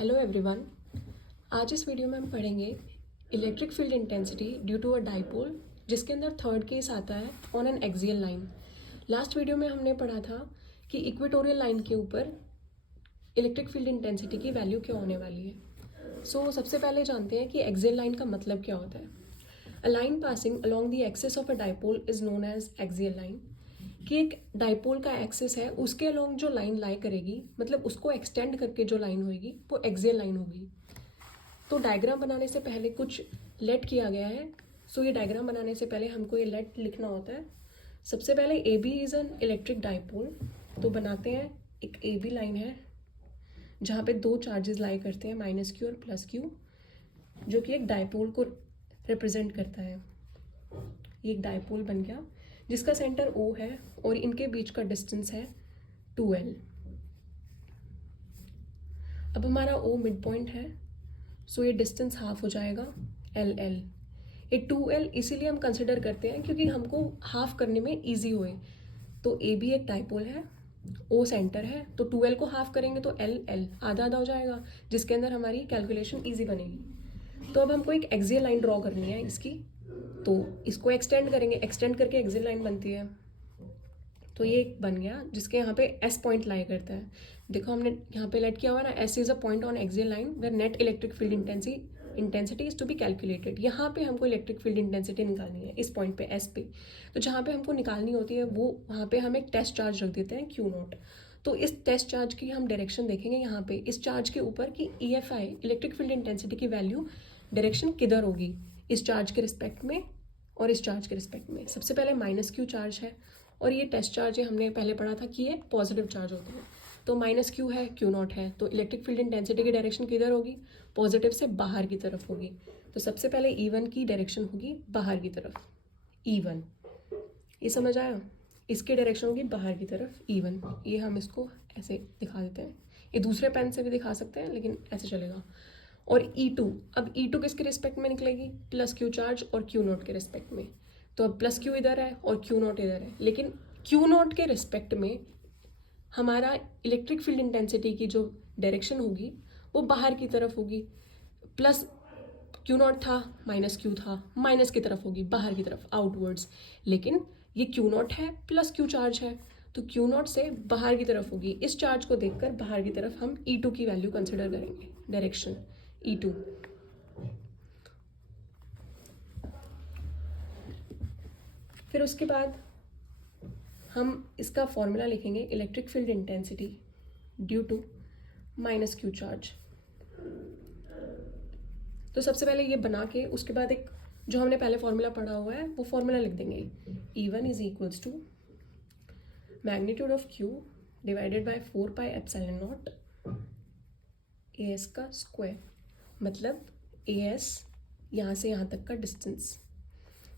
Hello everyone. आज इस video में हम पढ़ेंगे electric field intensity due to a dipole, जिसके अंदर थर्ड केस आता है on an axial line. Last video में हमने पढ़ा था कि इक्वेटोरियल लाइन के ऊपर इलेक्ट्रिक फील्ड इंटेंसिटी की वैल्यू क्या होने वाली है। सबसे पहले जानते हैं कि एक्सियल लाइन का मतलब क्या होता है। A line passing along the axis of a dipole is known as axial line. कि एक डाइपोल का एक्सिस है, उसके अलोंग जो लाइन लाई करेगी, मतलब उसको एक्सटेंड करके जो लाइन होगी वो एक्सियल लाइन होगी। तो डायग्राम बनाने से पहले कुछ लेट किया गया है। ये डायग्राम बनाने से पहले हमको ये लेट लिखना होता है। सबसे पहले A B is an electric dipole. तो बनाते हैं, एक ए बी लाइन है जहाँ पे दो चार्जेस लाई करते हैं, -q और +q, जो कि एक डाइपोल को रिप्रेजेंट करता है। ये एक डाइपोल बन गया जिसका सेंटर O है और इनके बीच का डिस्टेंस है 2l। अब हमारा O मिड पॉइंट है, ये डिस्टेंस हाफ हो जाएगा LL। ये 2l इसीलिए हम कंसिडर करते हैं क्योंकि हमको हाफ करने में इजी होए। तो ए बी एक डाइपोल है, O सेंटर है, तो 2l को हाफ करेंगे तो LL आधा आधा हो जाएगा, जिसके अंदर हमारी कैलकुलेशन इजी बनेगी। तो अब हमको एक एक्सियल लाइन ड्रॉ करनी है इसकी, तो इसको एक्सटेंड करेंगे, एक्सटेंड करके एक्सियल लाइन बनती है। तो ये एक बन गया जिसके यहाँ पे S पॉइंट लाई करता है। देखो हमने यहाँ पे लेट किया हुआ है ना, S is a point on axial line where net electric field intensity is to be calculated. यहाँ पे हमको इलेक्ट्रिक फील्ड इंटेंसिटी निकालनी है इस पॉइंट पे S पे। तो जहाँ पे हमको निकालनी होती है वो वहाँ पे हम एक टेस्ट चार्ज रख देते हैं Q0। तो इस टेस्ट चार्ज की हम डायरेक्शन देखेंगे यहाँ पे इस चार्ज के ऊपर कि EFI इलेक्ट्रिक फील्ड इंटेंसिटी की वैल्यू डायरेक्शन किधर होगी, इस चार्ज के रिस्पेक्ट में और इस चार्ज के रिस्पेक्ट में। सबसे पहले -q चार्ज है और ये टेस्ट चार्ज है, हमने पहले पढ़ा था कि ये पॉजिटिव चार्ज होते हैं। तो -q है, Q0 है, तो इलेक्ट्रिक फील्ड इंटेंसिटी की डायरेक्शन किधर होगी, पॉजिटिव से बाहर की तरफ होगी। तो सबसे पहले E1 की डायरेक्शन होगी बाहर की तरफ, E1। ये समझ आया, इसकी डायरेक्शन होगी बाहर की तरफ E1। ये हम इसको ऐसे दिखा देते हैं, ये दूसरे पेन से भी दिखा सकते हैं लेकिन ऐसे चलेगा। और E2, अब E2 किसके रिस्पेक्ट में निकलेगी, +q चार्ज और Q0 के रिस्पेक्ट में। तो अब +q इधर है और Q0 इधर है, लेकिन Q0 के रिस्पेक्ट में हमारा इलेक्ट्रिक फील्ड इंटेंसिटी की जो डायरेक्शन होगी वो बाहर की तरफ होगी। प्लस Q0 था, -q था, माइनस की तरफ होगी, बाहर की तरफ, आउटवर्ड्स। लेकिन ये Q0 है, +q चार्ज है, तो Q0 से बाहर की तरफ होगी। इस चार्ज को देखकर बाहर की तरफ हम E2 की वैल्यू कंसिडर करेंगे, डायरेक्शन E2। फिर उसके बाद हम इसका फॉर्मूला लिखेंगे, electric field intensity due to -q charge. तो सबसे पहले ये बना के उसके बाद एक जो हमने पहले फॉर्मूला पढ़ा हुआ है वो फॉर्मूला लिख देंगे। E1 is equals to magnitude of Q divided by 4πε0 AS का स्क्वायर, मतलब AS यहाँ से यहाँ तक का डिस्टेंस,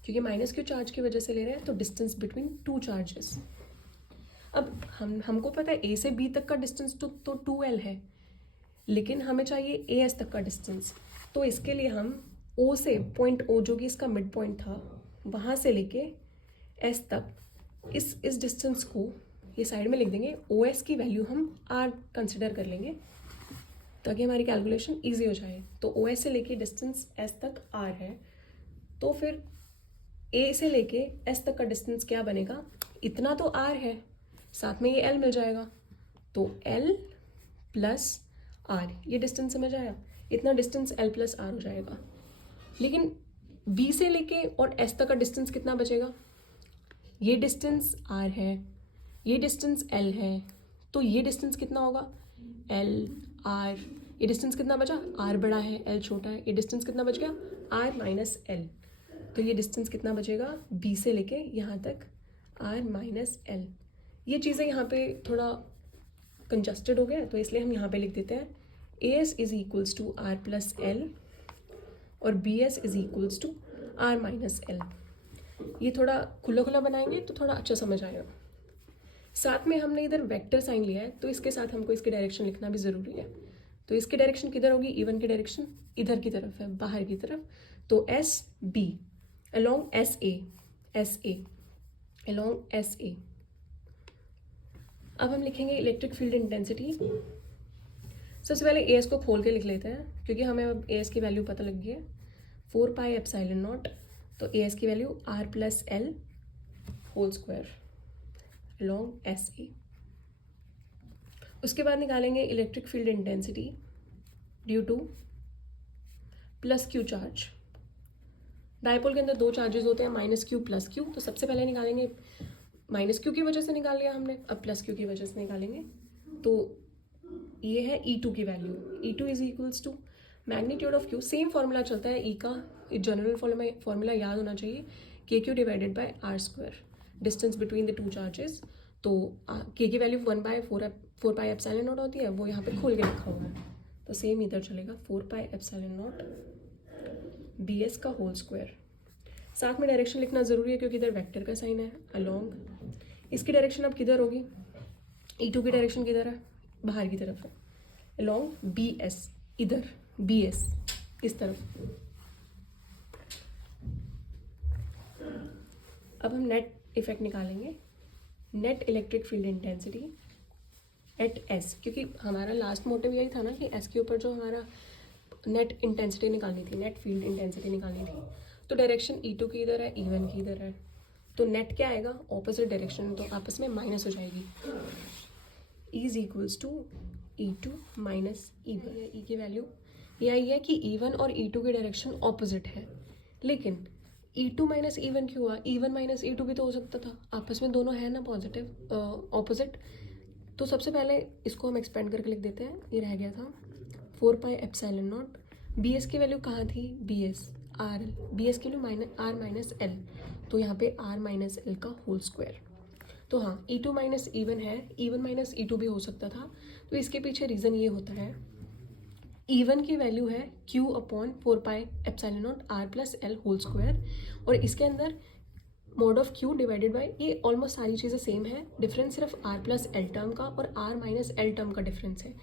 क्योंकि -q चार्ज की वजह से ले रहे हैं तो डिस्टेंस बिटवीन टू चार्जेस। अब हमको पता है A से B तक का डिस्टेंस तो 2l है, लेकिन हमें चाहिए AS तक का डिस्टेंस। तो इसके लिए हम O से पॉइंट O, जो कि इसका मिड पॉइंट था, वहाँ से लेके S तक इस डिस्टेंस को ये साइड में लिख देंगे। OS की वैल्यू हम R कंसिडर कर लेंगे ताकि हमारी कैलकुलेशन ईजी हो जाए। तो OS से लेके डिस्टेंस S तक R है, तो फिर A से लेके S तक का डिस्टेंस क्या बनेगा, इतना तो R है, साथ में ये L मिल जाएगा, तो L प्लस R, ये डिस्टेंस समझ आया, इतना डिस्टेंस L प्लस R हो जाएगा। लेकिन B से लेके और S तक का डिस्टेंस कितना बचेगा, ये डिस्टेंस R है, ये डिस्टेंस L है, तो ये डिस्टेंस कितना होगा, L R, ये डिस्टेंस कितना बचा, R बड़ा है L छोटा है, ये डिस्टेंस कितना बच गया, R माइनस L। तो ये डिस्टेंस कितना बचेगा B से लेके यहाँ तक, R माइनस L। ये चीज़ें यहाँ पे थोड़ा कंजस्टेड हो गया, तो इसलिए हम यहाँ पे लिख देते हैं AS is equals to R plus L और BS is equals to R minus L। ये थोड़ा खुला खुला बनाएंगे तो थोड़ा अच्छा समझ आएगा। साथ में हमने इधर वेक्टर साइन लिया है, तो इसके साथ हमको इसकी डायरेक्शन लिखना भी ज़रूरी है। तो इसकी डायरेक्शन किधर होगी, E1 की डायरेक्शन इधर की तरफ है, बाहर की तरफ। तो SB along SA along SA। अब हम लिखेंगे इलेक्ट्रिक फील्ड इंटेंसिटी सबसे पहले ए एस को खोल के लिख लेते हैं क्योंकि हमें अब ए एस की वैल्यू पता लग गई है 4 पाई एप्सिलॉन नॉट, तो ए एस की value R plus L whole square long S A. उसके बाद निकालेंगे electric field intensity due to plus Q charge. Dipole के अंदर दो चार्जेस होते हैं, माइनस क्यू प्लस क्यू। तो सबसे पहले निकालेंगे माइनस क्यू की वजह से निकाल लिया हमने, अब प्लस क्यू की वजह से निकालेंगे। तो ये है E2 की वैल्यू, E2 is equals to magnitude of Q. Same formula चलता है ई का, जनरल फॉर्मूला याद होना चाहिए, K Q divided by R square, distance between the two charges. तो के की वैल्यू 1/4 पाई एप्सिलॉन नॉट होती है, वो यहाँ पे खोल के लिखा हुआ है, तो सेम इधर चलेगा 4 pi epsilon naught B S का होल स्क्वायर। साथ में डायरेक्शन लिखना ज़रूरी है क्योंकि इधर वेक्टर का साइन है अलोंग। इसकी डायरेक्शन अब किधर होगी, E2 की डायरेक्शन किधर है, बाहर की तरफ है, अलोंग बी एस, इधर बी एस इस तरफ। अब हम नेट इफेक्ट निकालेंगे, net electric field intensity at S, क्योंकि हमारा लास्ट मोटिव यही था ना कि एस के ऊपर जो हमारा नेट इंटेंसिटी निकालनी थी, नेट फील्ड इंटेंसिटी निकालनी थी। तो डायरेक्शन E2 की इधर है, E1 की इधर है, तो नेट क्या आएगा, ऑपोजिट डायरेक्शन, तो आपस में माइनस हो जाएगी। Is equals to E2 minus E1। E की वैल्यू ये आई है कि E1 और E2 की डायरेक्शन ऑपोजिट है, लेकिन E2 माइनस E1 क्यों हुआ, E1 माइनस E2 भी तो हो सकता था, आपस में दोनों है ना पॉजिटिव ऑपोजिट। तो सबसे पहले इसको हम एक्सपेंड करके लिख देते हैं, ये रह गया था 4 pi epsilon naught, B S की वैल्यू कहाँ थी, B S R L, B S की वैल्यू आर माइनस एल, तो यहाँ पे आर माइनस एल का होल स्क्वायर। तो हाँ E2 माइनस E1 है, E1 माइनस E2 भी हो सकता था, तो इसके पीछे रीज़न ये होता है, E1 की वैल्यू है Q upon 4 pi epsilon naught R plus L whole square, और इसके अंदर mod of Q divided by, ये ऑलमोस्ट सारी चीज़ें सेम है, डिफरेंस सिर्फ आर प्लस एल टर्म का और आर माइनस एल टर्म का डिफरेंस है।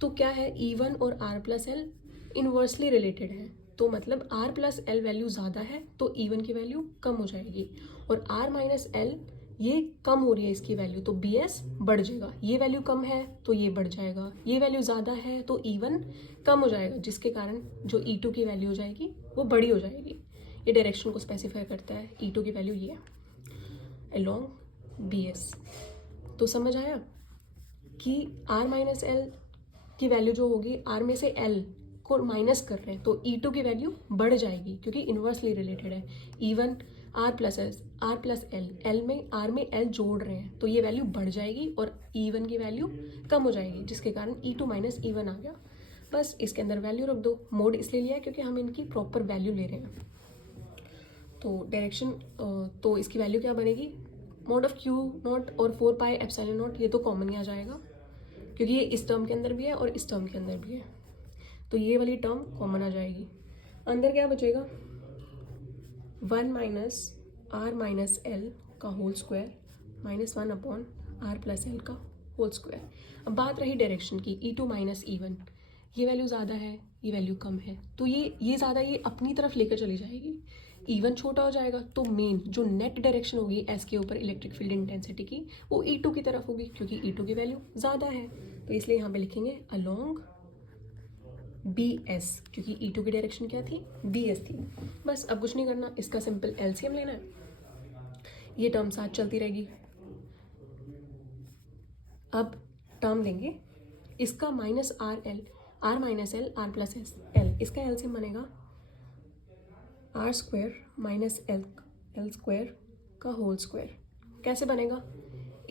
तो क्या है, E1 और R plus L inversely related है, तो मतलब आर प्लस एल वैल्यू ज़्यादा है तो E1 की वैल्यू कम हो जाएगी, और आर माइनस एल ये कम हो रही है इसकी वैल्यू, तो बी एस बढ़ जाएगा। ये वैल्यू कम है तो ये बढ़ जाएगा, ये वैल्यू ज़्यादा है तो E1 कम हो जाएगा, जिसके कारण जो E2 की वैल्यू हो जाएगी वो बड़ी हो जाएगी। ये डायरेक्शन को स्पेसिफाई करता है, E2 की वैल्यू ये है अलोंग बी एस। तो समझ आया कि आर माइनस एल की वैल्यू जो होगी, आर में से एल को माइनस कर रहे हैं तो E2 की वैल्यू बढ़ जाएगी क्योंकि इन्वर्सली रिलेटेड है। E1 R plus L, L में आर में एल जोड़ रहे हैं तो ये वैल्यू बढ़ जाएगी और E1 की वैल्यू कम हो जाएगी, जिसके कारण E2 माइनस E1 आ गया। बस इसके अंदर वैल्यू रख दो, मोड इसलिए लिया क्योंकि हम इनकी प्रॉपर वैल्यू ले रहे हैं। तो डायरेक्शन, तो इसकी वैल्यू क्या बनेगी, मोड ऑफ Q नॉट और 4 पाई एप्सिलॉन नॉट, ये तो कॉमन ही आ जाएगा क्योंकि ये इस टर्म के अंदर भी है और इस टर्म के अंदर भी है, तो ये वाली टर्म कॉमन आ जाएगी। अंदर क्या बचेगा, 1 माइनस आर माइनस एल का whole square minus 1 upon R plus L का होल स्क्वायर। अब बात रही डायरेक्शन की, E2 माइनस E1, ये वैल्यू ज़्यादा है, ये वैल्यू कम है, तो ये ज़्यादा ये अपनी तरफ लेकर चली जाएगी, E1 छोटा हो जाएगा, तो मेन जो नेट डायरेक्शन होगी एस के ऊपर इलेक्ट्रिक फील्ड इंटेंसिटी की, वो E2 की तरफ होगी क्योंकि E2 की वैल्यू ज़्यादा है, तो इसलिए यहाँ पे लिखेंगे अलोंग बी एस, क्योंकि E2 की डायरेक्शन क्या थी, बी एस थी। बस अब कुछ नहीं करना, इसका सिंपल LCM लेना है, ये टर्म साथ चलती रहेगी। अब टर्म लेंगे इसका minus R L, R minus L, R plus S L, इसका LCM बनेगा R square minus L square का होल स्क्वायर। कैसे बनेगा,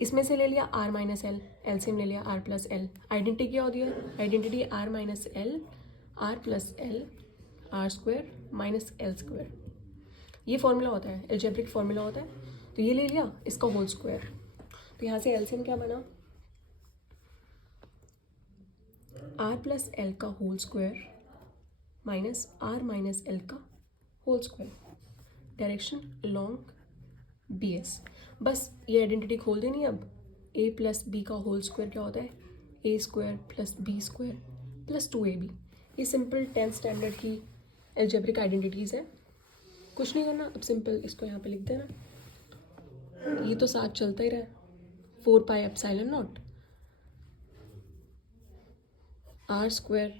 इसमें से ले लिया आर माइनस एल, LCM ले लिया आर प्लस एल, आइडेंटिटी क्या होती है, identity R minus L R plus L R square minus L square, ये फॉर्मूला होता है, एल्जेब्रिक फॉर्मूला होता है। तो ये ले लिया इसका होल स्क्वायर, तो यहाँ से LCM क्या बना, आर प्लस एल का whole square minus R minus L का whole square, direction long B S. बस ये आइडेंटिटी खोल देनी। अब a प्लस बी का होल स्क्वायर क्या होता है, A square plus B square plus 2ab। ये सिंपल 10th स्टैंडर्ड की एल्जेब्रिक आइडेंटिटीज़ है, कुछ नहीं करना। अब सिंपल इसको यहाँ पे लिख देना, ये तो साथ चलता ही रहा, 4 pi epsilon naught R square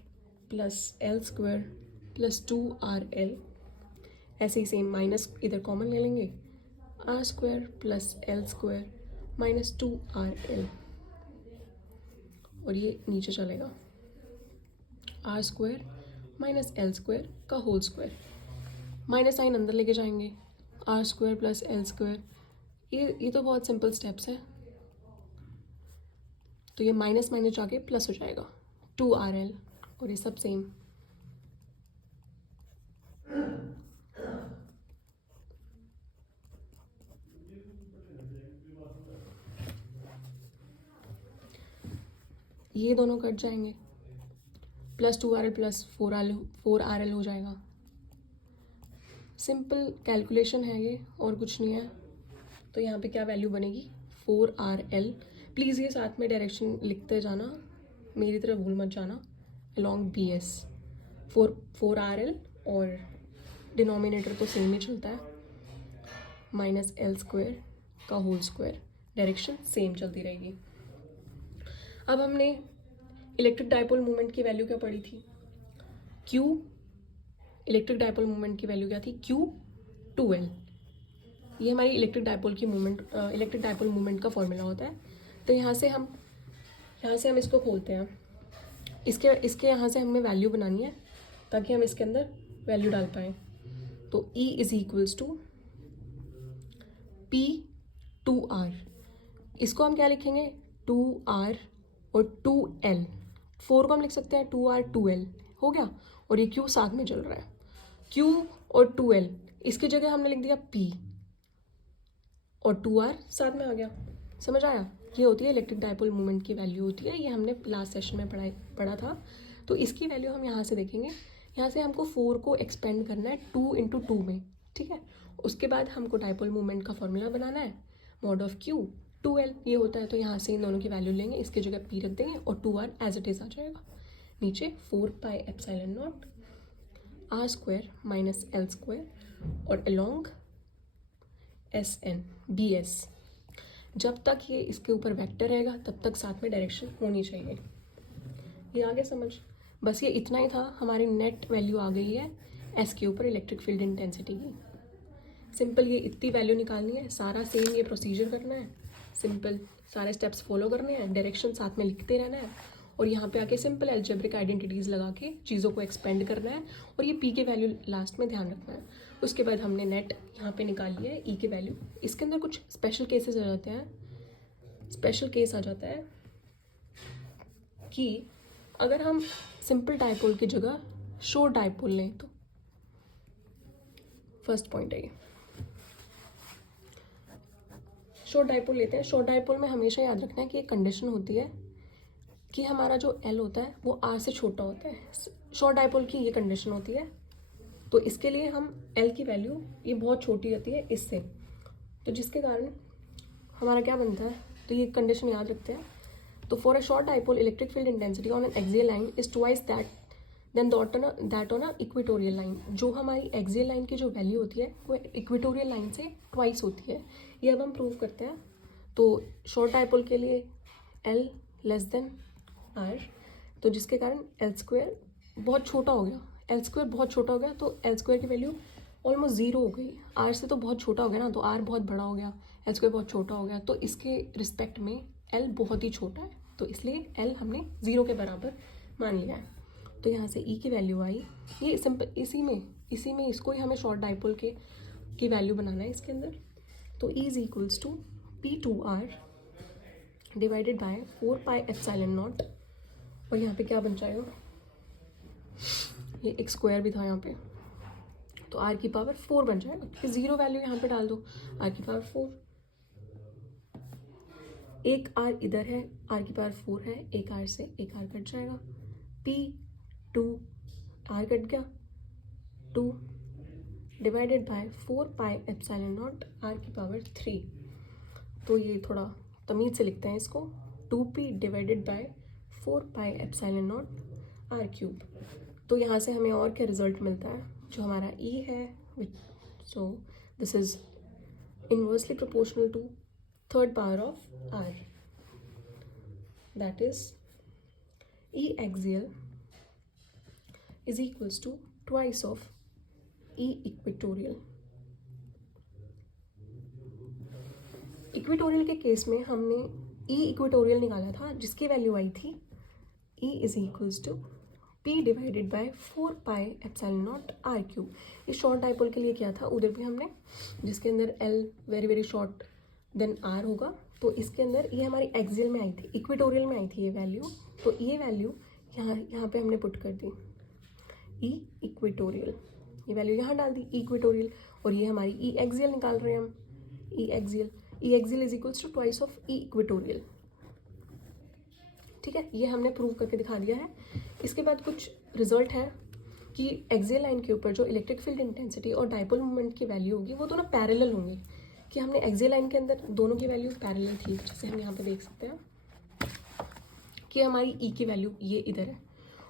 plus L square plus 2RL, ऐसे ही सेम माइनस इधर कॉमन ले लेंगे, R square plus L square minus 2RL, और ये नीचे चलेगा R square minus L square का होल स्क्वायर, माइनस साइन अंदर लेके जाएंगे, R square plus L square, ये तो बहुत सिंपल स्टेप्स है। तो ये माइनस माइनस जाके प्लस हो जाएगा 2RL, और ये सब सेम। ये दोनों कट जाएंगे, प्लस 2RL प्लस 4RL हो जाएगा। सिंपल कैलकुलेशन है ये, और कुछ नहीं है। तो यहाँ पे क्या वैल्यू बनेगी 4RL। प्लीज़ ये साथ में डायरेक्शन लिखते जाना, मेरी तरफ भूल मत जाना, अलॉन्ग BS 4RL, और डिनोमिनेटर तो सेम ही चलता है, माइनस एल स्क्वायर का होल स्क्वायर, डायरेक्शन सेम चलती रहेगी। अब हमने इलेक्ट्रिक डाइपोल मोमेंट की वैल्यू क्या पढ़ी थी, Q, इलेक्ट्रिक डाइपोल मोमेंट की वैल्यू क्या थी Q2L। ये हमारी इलेक्ट्रिक डाइपोल मोमेंट का फॉर्मूला होता है। तो यहाँ से हम इसको खोलते हैं, इसके यहाँ से हमें वैल्यू बनानी है ताकि हम इसके अंदर वैल्यू डाल पाएँ। तो E is equals to P2R, इसको हम क्या लिखेंगे 2R और 2L, 4 को हम लिख सकते हैं 2R 2L, हो गया। और ये Q साथ में चल रहा है, Q और 2L, इसकी जगह हमने लिख दिया P, और 2R साथ में आ गया। समझ आया? ये होती है इलेक्ट्रिक डाइपोल मोमेंट की वैल्यू होती है, ये हमने लास्ट सेशन में पढ़ा था। तो इसकी वैल्यू हम यहाँ से देखेंगे, यहाँ से हमको 4 को एक्सपेंड करना है 2 × 2 में, ठीक है। उसके बाद हमको डाइपोल मोमेंट का फॉर्मूला बनाना है, मॉड ऑफ Q 2L ये होता है। तो यहाँ से इन दोनों की वैल्यू लेंगे, इसकी जगह P रख देंगे, और 2R एज इट इज़ आ जाएगा। नीचे 4πε0 R square minus L square, और अलॉन्ग SN BS, जब तक ये इसके ऊपर वेक्टर रहेगा तब तक साथ में डायरेक्शन होनी चाहिए। ये आगे समझ, बस ये इतना ही था। हमारी नेट वैल्यू आ गई है S के ऊपर इलेक्ट्रिक फील्ड इंटेंसिटी की। सिंपल ये इतनी वैल्यू निकालनी है, सारा सेम ये प्रोसीजर करना है, सिंपल सारे स्टेप्स फॉलो करने हैं, डायरेक्शन साथ में लिखते रहना है, और यहाँ पे आके सिंपल एल्जेब्रिक आइडेंटिटीज़ लगा के चीज़ों को एक्सपेंड करना है, और ये P के वैल्यू लास्ट में ध्यान रखना है। उसके बाद हमने नेट यहाँ पे निकाली है E की वैल्यू। इसके अंदर कुछ स्पेशल केसेस आ जाते हैं, स्पेशल केस आ जाता है कि अगर हम सिंपल डाइपोल की जगह शॉर्ट डाइपोल लें तो, फर्स्ट पॉइंट है ये, शॉर्ट डाइपोल लेते हैं। शॉर्ट डाइपोल में हमेशा याद रखना है कि एक कंडीशन होती है कि हमारा जो L होता है वो R से छोटा होता है। शॉर्ट डाइपोल की ये कंडीशन होती है। तो इसके लिए हम L की वैल्यू ये बहुत छोटी रहती है इससे, तो जिसके कारण हमारा क्या बनता है, तो ये कंडीशन याद रखते हैं। तो for a short dipole electric field intensity on an axial line is twice that on a equatorial line. जो हमारी एक्सियल लाइन की जो वैल्यू होती है वो इक्वेटोरियल लाइन से ट्वाइस होती है। ये अब हम प्रूव करते हैं। तो शॉर्ट डाइपोल के लिए L लेस देन R, तो जिसके कारण L स्क्वायर बहुत छोटा हो गया, L स्क्वायर बहुत छोटा हो गया, तो L स्क्वायर की वैल्यू ऑलमोस्ट ज़ीरो हो गई। R से तो बहुत छोटा हो गया ना, तो R बहुत बड़ा हो गया, L स्क्वायर बहुत छोटा हो गया, तो इसके रिस्पेक्ट में L बहुत ही छोटा है, तो इसलिए L हमने 0 के बराबर मान लिया है। तो यहाँ से E की वैल्यू आई, ये सिंपल इसी में इसको ही हमें शॉर्ट डाइपोल की वैल्यू बनाना है इसके अंदर। तो E is equals to P2R divided by 4πε0, और यहाँ पे क्या बन जाएगा, ये एक स्क्वायर भी था यहाँ पे, तो R की पावर 4 बन जाएगा, क्योंकि 0 वैल्यू यहाँ पे डाल दो, R की पावर 4, एक R इधर है, R की पावर 4 है, एक R से एक R कट जाएगा, P2 R कट गया, 2 डिवाइडेड बाय 4πε0 R की पावर 3। तो ये थोड़ा तमीज़ से लिखते हैं इसको, 2P डिवाइडेड बाय 4πε0 R³। तो यहाँ से हमें और क्या रिजल्ट मिलता है, जो हमारा E है, so this is inversely proportional to third power of R, that is E axial is equals to twice of E equatorial. Equatorial के केस में हमने E इक्वेटोरियल निकाला था जिसकी वैल्यू आई थी E is equals to P divided by 4 pi epsilon naught R cube. ये short dipole के लिए किया था, उधर भी हमने जिसके अंदर L very very short than R होगा. तो इसके अंदर ये हमारी एक्सियल में आई थी, इक्वेटोरियल में आई थी ये वैल्यू. तो ये वैल्यू यहाँ पे हमने पुट कर दी E इक्वेटोरियल, ये वैल्यू यहाँ डाल दी इक्वेटोरियल. और ये हमारी E एक्सियल निकाल रहे हैं हम, E axial is equals to twice of E equatorial. ठीक है, ये हमने प्रूव करके दिखा दिया है. इसके बाद कुछ रिजल्ट है कि एक्सियल लाइन के ऊपर जो इलेक्ट्रिक फील्ड इंटेंसिटी और डाइपोल मोमेंट की वैल्यू होगी वो दोनों पैरेलल होंगे. कि हमने एक्सियल लाइन के अंदर दोनों की वैल्यू पैरेलल थी, जैसे हम यहाँ पे देख सकते हैं कि हमारी E की वैल्यू ये इधर है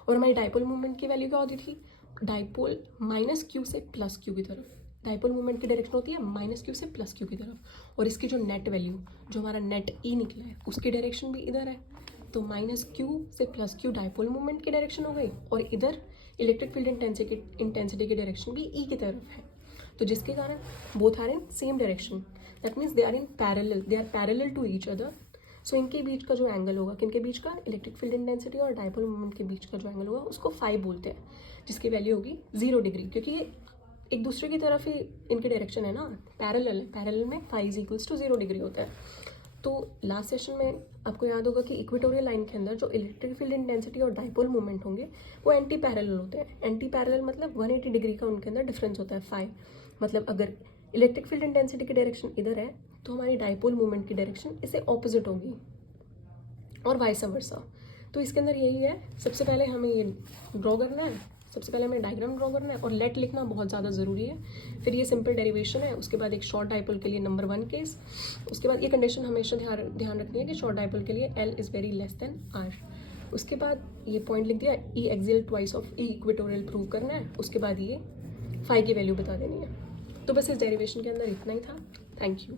और हमारी डाइपोल मोमेंट की वैल्यू क्या होती थी, डाइपोल माइनस क्यू से प्लस क्यू की तरफ. डाइपोल मोमेंट की डायरेक्शन होती है माइनस क्यू से प्लस क्यू की तरफ. और इसकी जो नेट वैल्यू, जो हमारा नेट E निकला है, उसकी डायरेक्शन भी इधर है. तो माइनस क्यू से प्लस क्यू डाइपोल मोमेंट की डायरेक्शन हो गई और इधर इलेक्ट्रिक फील्ड इंटेंसिटी की डायरेक्शन भी E की तरफ है. तो जिसके कारण both are in same direction, that means they are parallel to each other. So इनके बीच का जो एंगल होगा, किनके बीच का, इलेक्ट्रिक फील्ड इंटेंसिटी और डाइपोल मोमेंट के बीच का जो एंगल होगा उसको फाई बोलते हैं, जिसकी वैल्यू होगी 0 डिग्री. क्योंकि ये एक दूसरे की तरफ ही इनकी डायरेक्शन है ना, पैरेलल है. पैरेलल में phi is equals to 0 degree होता है. तो लास्ट सेशन में आपको याद होगा कि इक्वेटोरियल लाइन के अंदर जो इलेक्ट्रिक फील्ड इंटेंसिटी और डाइपोल मोमेंट होंगे वो एंटी पैरेलल होते हैं. एंटी पैरेलल मतलब 180 डिग्री का उनके अंदर डिफरेंस होता है फाई. मतलब अगर इलेक्ट्रिक फील्ड इंटेंसिटी की डायरेक्शन इधर है तो हमारी डाइपोल मोमेंट की डायरेक्शन इससे ऑपोजिट होगी और वाइस वर्सा. तो इसके अंदर यही है, सबसे पहले हमें ये ड्रॉ करना है, सबसे पहले हमें डायग्राम ड्रॉ करना है और लेट लिखना बहुत ज़्यादा ज़रूरी है. फिर ये सिंपल डेरिवेशन है, उसके बाद एक शॉर्ट डाइपोल के लिए नंबर 1 केस. उसके बाद ये कंडीशन हमेशा ध्यान रखनी है कि शॉर्ट डाइपोल के लिए L is very less than R. उसके बाद ये पॉइंट लिख दिया, E axial twice of E equatorial prove करना है. उसके बाद ये फाई की वैल्यू बता देनी है. तो बस इस डेरिवेशन के अंदर इतना ही था. Thank you.